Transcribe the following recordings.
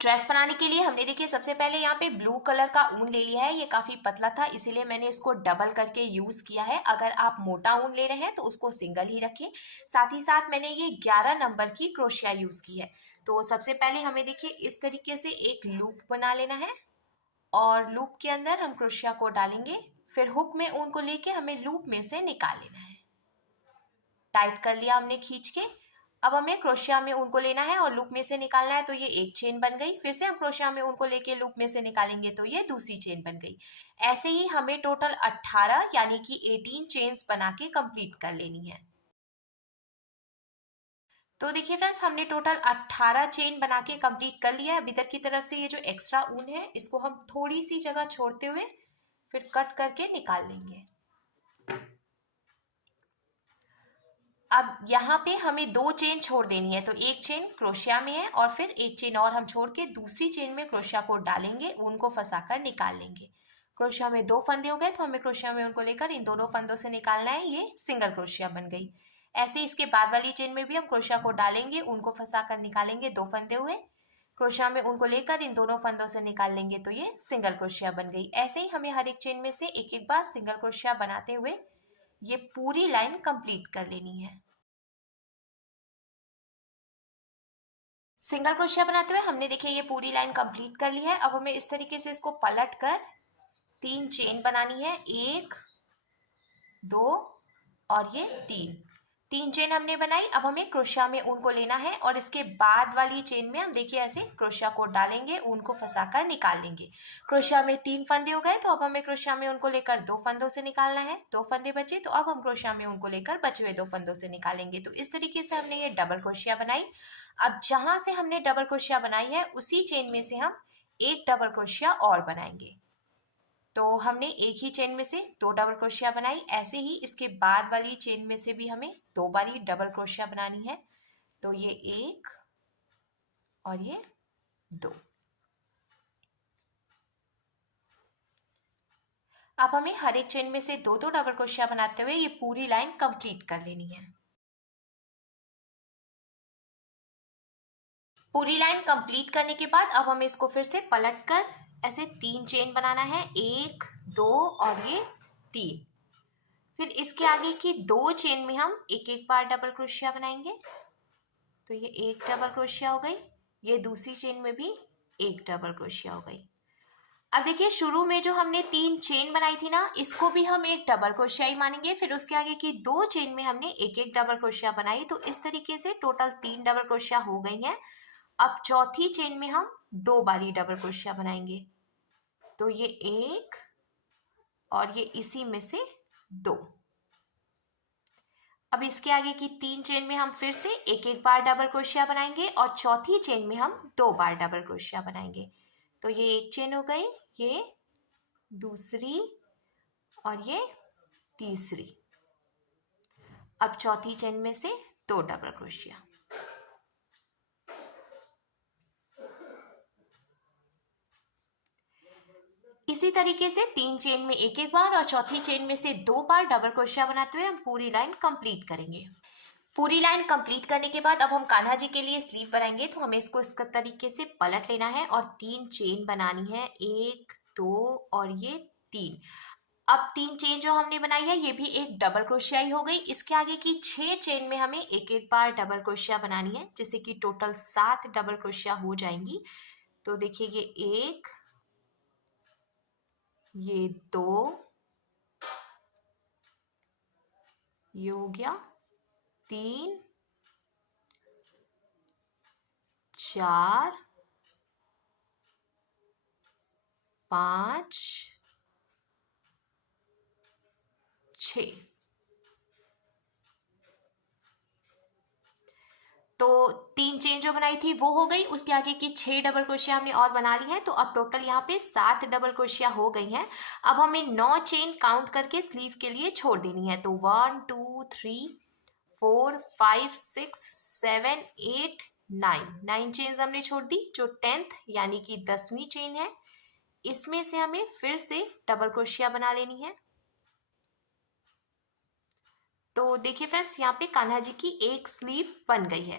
Dress बनाने के लिए हमने देखिए सबसे पहले यहाँ पे ब्लू कलर का ऊन ले लिया है। ये काफ़ी पतला था इसीलिए मैंने इसको डबल करके यूज़ किया है। अगर आप मोटा ऊन ले रहे हैं तो उसको सिंगल ही रखें। साथ ही साथ मैंने ये 11 नंबर की क्रोशिया यूज़ की है। तो सबसे पहले हमें देखिए इस तरीके से एक लूप बना लेना है और लूप के अंदर हम क्रोशिया को डालेंगे। फिर हुक में ऊन को लेके हमें लूप में से निकाल लेना है। टाइट कर लिया हमने खींच के। अब हमें क्रोशिया में ऊन को लेना है और लूप में से निकालना है। तो ये एक चेन बन गई। फिर से हम क्रोशिया में ऊन को लेके लूप में से निकालेंगे तो ये दूसरी चेन बन गई। ऐसे ही हमें टोटल 18 यानी कि 18 चेन्स बना के कंप्लीट कर लेनी है। तो देखिए फ्रेंड्स, हमने टोटल 18 चेन बना के कंप्लीट कर लिया है। अब इधर की तरफ से ये जो एक्स्ट्रा ऊन है इसको हम थोड़ी सी जगह छोड़ते हुए फिर कट करके निकाल लेंगे। अब यहाँ पे हमें 2 चेन छोड़ देनी है। तो एक चेन क्रोशिया में है और फिर एक चेन और हम छोड़ के दूसरी चेन में क्रोशिया को डालेंगे, ऊन को फंसाकर निकाल लेंगे। क्रोशिया में 2 फंदे हो गए तो हमें क्रोशिया में ऊन को लेकर इन दोनों फंदों से निकालना है। ये सिंगल क्रोशिया बन गई। ऐसे इसके बाद वाली चेन में भी हम क्रोशिया को डालेंगे, ऊन को फंसाकर निकालेंगे, 2 फंदे हुए। क्रोशिया में ऊन को लेकर इन दोनों फंदों से निकाल लेंगे तो ये सिंगल क्रोशिया बन गई। ऐसे ही हमें हर एक चेन में से एक एक बार सिंगल क्रोशिया बनाते हुए ये पूरी लाइन कंप्लीट कर लेनी है। सिंगल क्रोशिया बनाते हुए हमने देखिए ये पूरी लाइन कंप्लीट कर ली है। अब हमें इस तरीके से इसको पलट कर 3 चेन बनानी है। 1, 2 और ये 3 चेन हमने बनाई। अब हमें क्रोशिया में ऊन को लेना है और इसके बाद वाली चेन में हम देखिए ऐसे क्रोशिया को डालेंगे, ऊन को फंसाकर निकाल लेंगे। क्रोशिया में 3 फंदे हो गए तो अब हमें क्रोशिया में ऊन को लेकर 2 फंदों से निकालना है। 2 फंदे बचे तो अब हम क्रोशिया में ऊन को लेकर बचे हुए 2 फंदों से निकालेंगे। तो इस तरीके से हमने ये डबल क्रोशिया बनाई। अब जहां से हमने डबल क्रोशिया बनाई है उसी चेन में से हम एक डबल क्रोशिया और बनाएंगे। तो हमने एक ही चेन में से 2 डबल क्रोशिया बनाई। ऐसे ही इसके बाद वाली चेन में से भी हमें 2 बारी डबल क्रोशिया बनानी है। तो ये 1 और ये 2। अब हमें हर एक चेन में से 2 डबल क्रोशिया बनाते हुए ये पूरी लाइन कंप्लीट कर लेनी है। पूरी लाइन कंप्लीट करने के बाद अब हमें इसको फिर से पलट कर ऐसे 3 चेन बनाना है। 1, 2 और ये 3। फिर इसके आगे की 2 चेन में हम एक एक बार डबल क्रोशिया बनाएंगे। तो ये एक डबल क्रोशिया हो गई। ये दूसरी चेन में भी एक डबल क्रोशिया हो गई। अब देखिए शुरू में जो हमने 3 चेन बनाई थी ना, इसको भी हम एक डबल क्रोशिया ही मानेंगे। फिर उसके आगे की 2 चेन में हमने एक एक डबल क्रोशिया बनाई। तो इस तरीके से टोटल 3 डबल क्रोशिया हो गई हैं। अब चौथी चेन में हम 2 बारी डबल क्रोशिया बनाएंगे। तो ये 1 और ये इसी में से 2। अब इसके आगे की 3 चेन में हम फिर से एक एक बार डबल क्रोशिया बनाएंगे और चौथी चेन में हम 2 बार डबल क्रोशिया बनाएंगे। तो ये एक चेन हो गई, ये दूसरी और ये तीसरी। अब चौथी चेन में से 2 डबल क्रोशिया। इसी तरीके से 3 चेन में एक एक बार और चौथी चेन में से 2 बार डबल क्रोशिया बनाते हुए हम पूरी लाइन कंप्लीट करेंगे। पूरी लाइन कंप्लीट करने के बाद अब हम कान्हा जी के लिए स्लीव बनाएंगे। तो हमें इसको इस तरीके से पलट लेना है और 3 चेन बनानी है। 1, 2 और ये 3। अब 3 चेन जो हमने बनाई है ये भी एक डबल क्रोशिया ही हो गई। इसके आगे की 6 चेन में हमें एक एक बार डबल क्रोशिया बनानी है, जिससे कि टोटल 7 डबल क्रोशिया हो जाएंगी। तो देखिए ये 1, ये 2, ये हो गया 3, 4, 5, 6। तो 3 चेन जो बनाई थी वो हो गई। उसके आगे की 6 डबल क्रोशिया हमने और बना ली है। तो अब टोटल यहाँ पे 7 डबल क्रोशिया हो गई हैं। अब हमें 9 चेन काउंट करके स्लीव के लिए छोड़ देनी है। तो 1, 2, 3, 4, 5, 6, 7, 8, 9 चेन्स हमने छोड़ दी। जो 10th यानी कि 10वीं चेन है, इसमें से हमें फिर से डबल क्रोशिया बना लेनी है। तो देखिए फ्रेंड्स, यहाँ पे कान्हा जी की एक स्लीव बन गई है।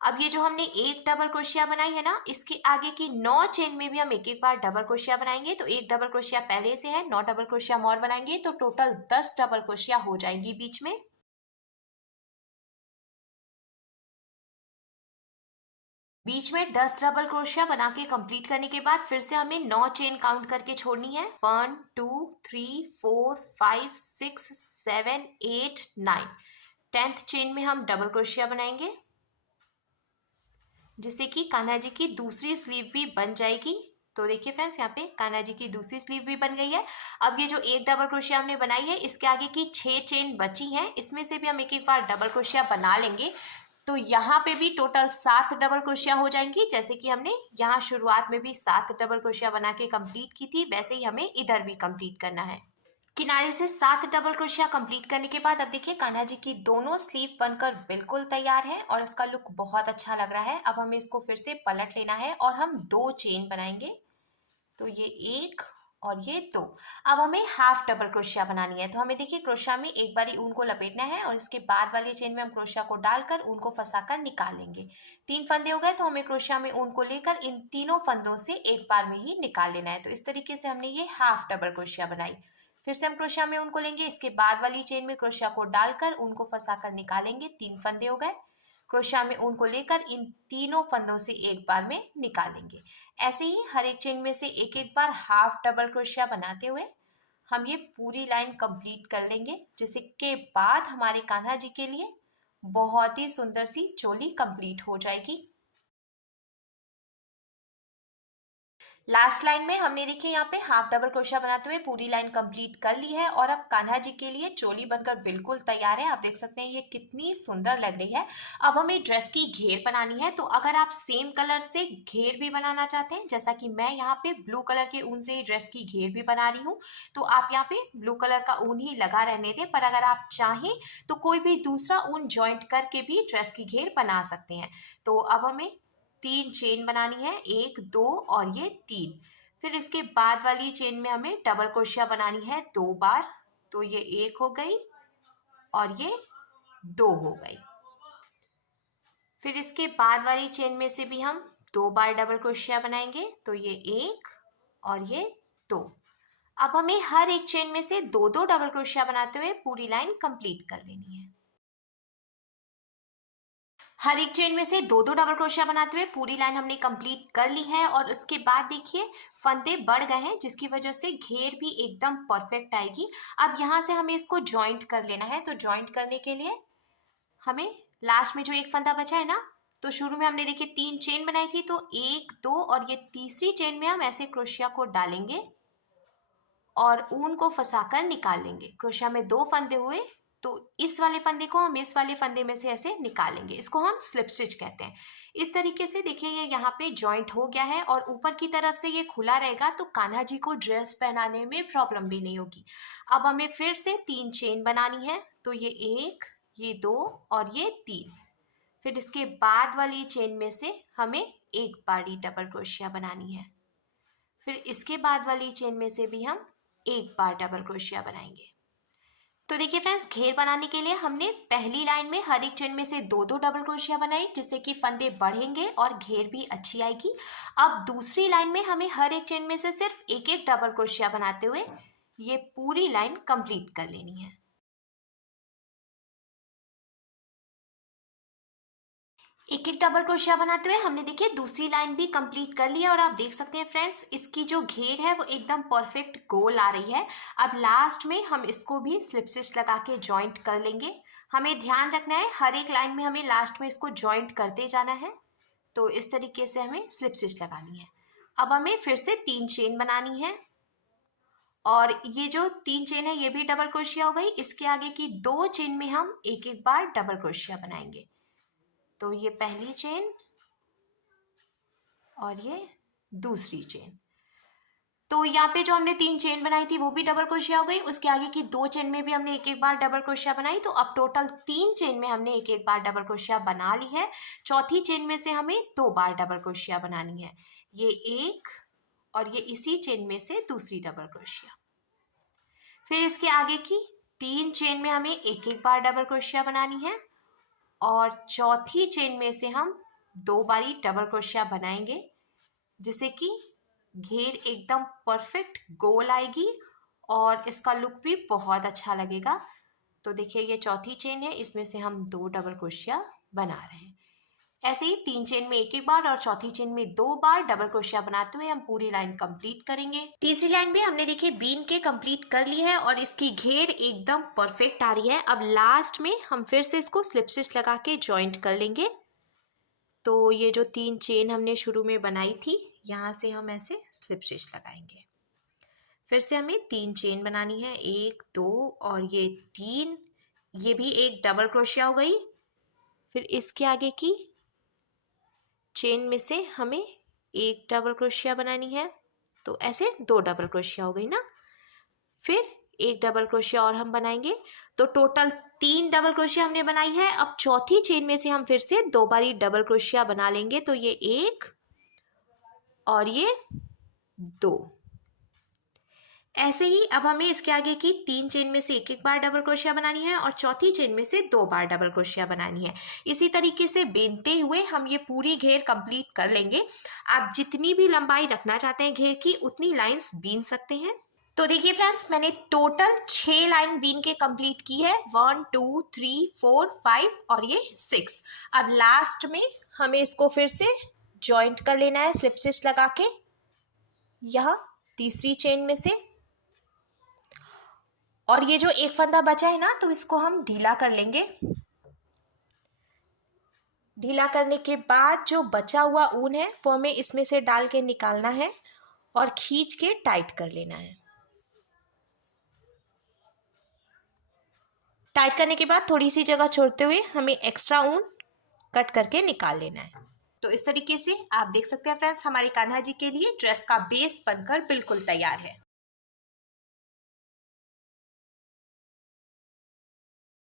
अब ये जो हमने एक डबल क्रोशिया बनाई है ना, इसके आगे की 9 चेन में भी हम एक एक बार डबल क्रोशिया बनाएंगे। तो एक डबल क्रोशिया पहले से है, 9 डबल क्रोशिया और बनाएंगे तो टोटल 10 डबल क्रोशिया हो जाएंगी बीच में। बीच में 10 डबल क्रोशिया बना के कंप्लीट करने के बाद फिर से हमें 9 चेन काउंट करके छोड़नी है। 1 2 3 4 5 6 7 8 9। 10th चेन में हम डबल क्रोशिया बनाएंगे, जिससे कि कान्हा जी की दूसरी स्लीव भी बन जाएगी। तो देखिए फ्रेंड्स, यहाँ पे कान्हा जी की दूसरी स्लीव भी बन गई है। अब ये जो एक डबल क्रोशिया हमने बनाई है, इसके आगे की 6 चेन बची हैं, इसमें से भी हम एक एक बार डबल क्रोशिया बना लेंगे। तो यहाँ पे भी टोटल 7 डबल क्रोशिया हो जाएंगी। जैसे कि हमने यहाँ शुरुआत में भी 7 डबल क्रोशिया बना के कंप्लीट की थी, वैसे ही हमें इधर भी कंप्लीट करना है। किनारे से 7 डबल क्रोशिया कंप्लीट करने के बाद अब देखिए कान्हा जी की दोनों स्लीव बनकर बिल्कुल तैयार है और इसका लुक बहुत अच्छा लग रहा है। अब हमें इसको फिर से पलट लेना है और हम 2 चेन बनाएंगे। तो ये एक और ये 2। अब हमें हाफ डबल क्रोशिया बनानी है। तो हमें देखिए क्रोशिया में एक बारी ऊन को लपेटना है और इसके बाद वाली चेन में हम क्रोशिया को डालकर ऊन को फंसाकर निकाल लेंगे। 3 फंदे हो गए, तो हमें क्रोशिया में ऊन को लेकर इन तीनों फंदों से एक बार में ही निकाल लेना है। तो इस तरीके से हमने ये हाफ डबल क्रोशिया बनाई। फिर से हम क्रोशिया में ऊन को लेंगे, इसके बाद वाली चेन में क्रोशिया को डालकर ऊन को फंसाकर निकालेंगे। 3 फंदे हो गए, क्रोशिया में ऊन को लेकर इन तीनों फंदों से एक बार में निकालेंगे। ऐसे ही हर एक चेन में से एक एक बार हाफ डबल क्रोशिया बनाते हुए हम ये पूरी लाइन कंप्लीट कर लेंगे, जिसके बाद हमारे कान्हा जी के लिए बहुत ही सुंदर सी चोली कंप्लीट हो जाएगी। लास्ट लाइन में हमने देखिए यहाँ पे हाफ डबल क्रोशिया बनाते हुए पूरी लाइन कंप्लीट कर ली है और अब कान्हा जी के लिए चोली बनकर बिल्कुल तैयार है। आप देख सकते हैं ये कितनी सुंदर लग रही है। अब हमें ड्रेस की घेर बनानी है। तो अगर आप सेम कलर से घेर भी बनाना चाहते हैं, जैसा कि मैं यहाँ पे ब्लू कलर के ऊन से ड्रेस की घेर भी बना रही हूँ, तो आप यहाँ पे ब्लू कलर का ऊन ही लगा रहने दें। पर अगर आप चाहें तो कोई भी दूसरा ऊन ज्वाइंट करके भी ड्रेस की घेर बना सकते हैं। तो अब हमें 3 चेन बनानी है, 1 2 और ये 3। फिर इसके बाद वाली चेन में हमें डबल क्रोशिया बनानी है 2 बार। तो ये 1 हो गई और ये 2 हो गई। फिर इसके बाद वाली चेन में से भी हम 2 बार डबल क्रोशिया बनाएंगे। तो ये 1 और ये 2। अब हमें हर एक चेन में से 2 डबल क्रोशिया बनाते हुए पूरी लाइन कंप्लीट कर लेनी है। हर एक चेन में से 2 डबल क्रोशिया बनाते हुए पूरी लाइन हमने कंप्लीट कर ली है और उसके बाद देखिए फंदे बढ़ गए हैं, जिसकी वजह से घेर भी एकदम परफेक्ट आएगी। अब यहाँ से हमें इसको ज्वाइंट कर लेना है। तो ज्वाइंट करने के लिए हमें लास्ट में जो एक फंदा बचा है ना, तो शुरू में हमने देखिए 3 चेन बनाई थी, तो 1 2 और ये तीसरी चेन में हम ऐसे क्रोशिया को डालेंगे और ऊन को फंसाकर निकाल लेंगे। क्रोशिया में 2 फंदे हुए, तो इस वाले फंदे को हम इस वाले फंदे में से ऐसे निकालेंगे। इसको हम स्लिप स्टिच कहते हैं। इस तरीके से देखिए ये यहाँ पे जॉइंट हो गया है और ऊपर की तरफ से ये खुला रहेगा, तो कान्हा जी को ड्रेस पहनाने में प्रॉब्लम भी नहीं होगी। अब हमें फिर से 3 चेन बनानी है। तो ये 1 ये 2 और ये 3। फिर इसके बाद वाली चेन में से हमें एक बारी डबल क्रोशिया बनानी है। फिर इसके बाद वाली चेन में से भी हम एक बार डबल क्रोशिया बनाएंगे। तो देखिए फ्रेंड्स, घेर बनाने के लिए हमने पहली लाइन में हर एक चेन में से 2 डबल क्रोशिया बनाई, जिससे कि फंदे बढ़ेंगे और घेर भी अच्छी आएगी। अब दूसरी लाइन में हमें हर एक चेन में से सिर्फ एक एक डबल क्रोशिया बनाते हुए ये पूरी लाइन कंप्लीट कर लेनी है। एक एक डबल क्रोशिया बनाते हुए हमने देखिए दूसरी लाइन भी कंप्लीट कर ली है और आप देख सकते हैं फ्रेंड्स, इसकी जो घेर है वो एकदम परफेक्ट गोल आ रही है। अब लास्ट में हम इसको भी स्लिप स्टिच लगा के ज्वाइंट कर लेंगे। हमें ध्यान रखना है हर एक लाइन में हमें लास्ट में इसको ज्वाइंट करते जाना है। तो इस तरीके से हमें स्लिप स्टिच लगानी है। अब हमें फिर से 3 चेन बनानी है और ये जो 3 चेन है ये भी डबल क्रोशिया हो गई। इसके आगे की 2 चेन में हम एक एक बार डबल क्रोशिया बनाएंगे। तो ये पहली चेन और ये दूसरी चेन। तो यहाँ पे जो हमने 3 चेन बनाई थी वो भी डबल क्रोशिया हो गई। उसके आगे की 2 चेन में भी हमने एक एक बार डबल क्रोशिया बनाई। तो अब टोटल 3 चेन में हमने एक एक बार डबल क्रोशिया बना ली है। चौथी चेन में से हमें 2 बार डबल क्रोशिया बनानी है। ये एक और ये इसी चेन में से दूसरी डबल क्रोशिया। फिर इसके आगे की 3 चेन में हमें एक एक बार डबल क्रोशिया बनानी है और चौथी चेन में से हम 2 बारी डबल क्रोशिया बनाएंगे, जिससे कि घेर एकदम परफेक्ट गोल आएगी और इसका लुक भी बहुत अच्छा लगेगा। तो देखिए ये चौथी चेन है, इसमें से हम 2 डबल क्रोशिया बना रहे हैं। ऐसे ही 3 चेन में एक बार और चौथी चेन में 2 बार डबल क्रोशिया बनाते हुए हम पूरी लाइन कंप्लीट करेंगे। तीसरी लाइन भी हमने देखिए बीन के कंप्लीट कर ली है और इसकी घेर एकदम परफेक्ट आ रही है। अब लास्ट में हम फिर से इसको स्लिप स्टिच लगा के जॉइंट कर लेंगे। तो ये जो 3 चेन हमने शुरू में बनाई थी, यहाँ से हम ऐसे स्लिप स्टिच लगाएंगे। फिर से हमें 3 चेन बनानी है, 1 2 और ये 3, ये भी एक डबल क्रोशिया हो गई। फिर इसके आगे की चेन में से हमें एक डबल क्रोशिया बनानी है, तो ऐसे 2 डबल क्रोशिया हो गई ना। फिर एक डबल क्रोशिया और हम बनाएंगे, तो टोटल 3 डबल क्रोशिया हमने बनाई है। अब चौथी चेन में से हम फिर से 2 बारी डबल क्रोशिया बना लेंगे, तो ये 1 और ये 2। ऐसे ही अब हमें इसके आगे की 3 चेन में से एक बार डबल क्रोशिया बनानी है और चौथी चेन में से 2 बार डबल क्रोशिया बनानी है। इसी तरीके से बीनते हुए हम ये पूरी घेर कंप्लीट कर लेंगे। आप जितनी भी लंबाई रखना चाहते हैं घेर की, उतनी लाइंस बीन सकते हैं। तो देखिए फ्रेंड्स, मैंने टोटल 6 लाइन बीन के कंप्लीट की है, 1 2 3 4 5 और ये 6। अब लास्ट में हमें इसको फिर से जॉइंट कर लेना है स्लिप स्टिच लगा के, यहाँ तीसरी चेन में से। और ये जो एक फंदा बचा है ना, तो इसको हम ढीला कर लेंगे। ढीला करने के बाद जो बचा हुआ ऊन है वो हमें इसमें से डाल के निकालना है और खींच के टाइट कर लेना है। टाइट करने के बाद थोड़ी सी जगह छोड़ते हुए हमें एक्स्ट्रा ऊन कट करके निकाल लेना है। तो इस तरीके से आप देख सकते हैं फ्रेंड्स, हमारे कान्हा जी के लिए ड्रेस का बेस बनकर बिल्कुल तैयार है।